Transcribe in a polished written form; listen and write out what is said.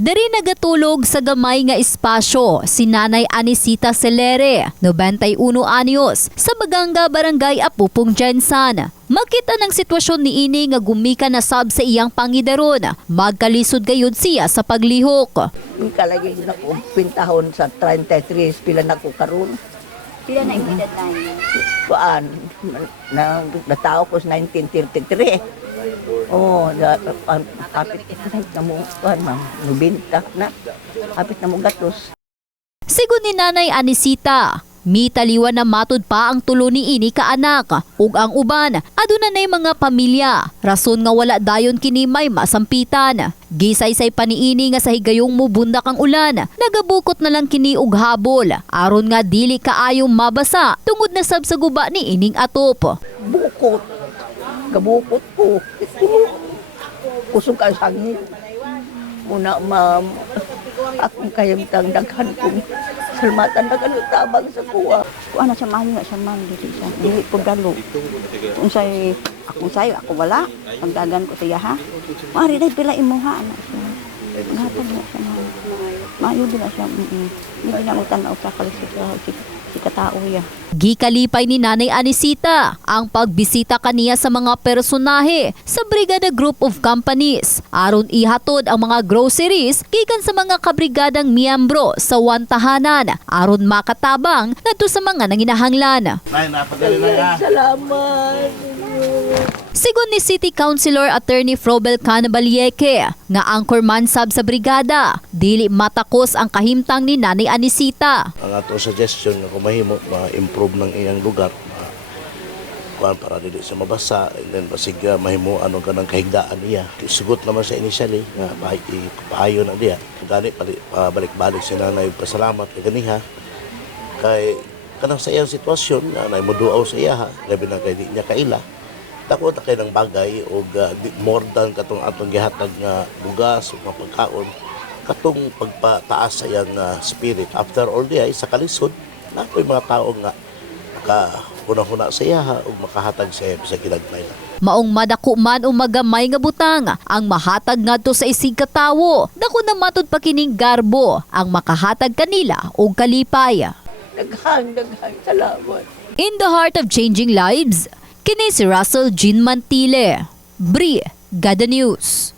Dari nagatulog sa gamay nga espasyo si Nanay Anisita Celere, 91 anyos, sa Baganga Barangay Apupong Jensan. Makita ng sitwasyon ni ini nga gumika na sab sa iyang pangidaron, magkalisod gayud siya sa paglihok. Kalagay na ko pintahon sa 33 pila na ko karon. Pila na yung edad na niyo? Kuan natao ko sa 1933. Oh, kapit na mo kuan ma'am, 90 na. Kapit na mo gatos. Sigon ni Nanay Anisita, mitaliwan na matud pa ang tulo ni ini ka anak ug ang uban aduna nay mga pamilya, rason nga wala dayon kini may masampitan. Gisaysay pa ni ini nga sa higayong mubundak ang ulan, nagabukot na lang kini og habol aron nga dili kaayong mabasa tungod na sab sa guba ni ining atop. Bukot. Kabukot ko. Kusog ka sangit. Una ma'am, akong kayamtang daghan kong salmatan na tabang sa kuwa. Kung ano siya mahal nga siya man, dili ko dalo. Kung sa'yo, ako wala. Pagdagan ko siya ha. Mari dahil pila imuha na siya. Ngatag na siya na. Maayo din na siya. Hindi na mo tanaw sa kalisod si katao ya. Gikalipay ni Nanay Anisita ang pagbisita kaniya sa mga personahe sa Brigada Group of Companies aron ihatod ang mga groceries gikan sa mga kabrigadang miyembro sa wantahanan aron makatabang ngadto sa mga nanginahanglan. Salamat. Sigon ni City Councilor Attorney Frobel Canabalieke nga anchorman sab sa brigada, dili matakos ang kahimtang ni Nanay Anisita. Ang ato suggestion nga kung mahimo ma-improve ng iyang lugar kuan para dili sa mabasa and then basig mahimo ano kanang kahigdaan niya. Sugot naman sa initially nga pahayo na diya. Gani balik-balik si nanay pasalamat kay ganiha kay kanang sa iyang sitwasyon na naimuduaw sa iya labi na kay di niya kaila. Dako ta kay ng bagay o more than katong atong gihatag nga bugas o mapagkaon katong pagpataas sa iyang spirit. After all diay sa kalisod na ko'y mga tao nga makahuna-huna sa iya o makahatag sa iya sa ginagmay. Maong madako man o magamay nga butang ang mahatag ngadto sa isig ka tawo. Dako na matud pa kining garbo ang makahatag kanila og kalipay. Daghan salamat. In the heart of changing lives, kini si Russell Jean Mantile, Brigada News.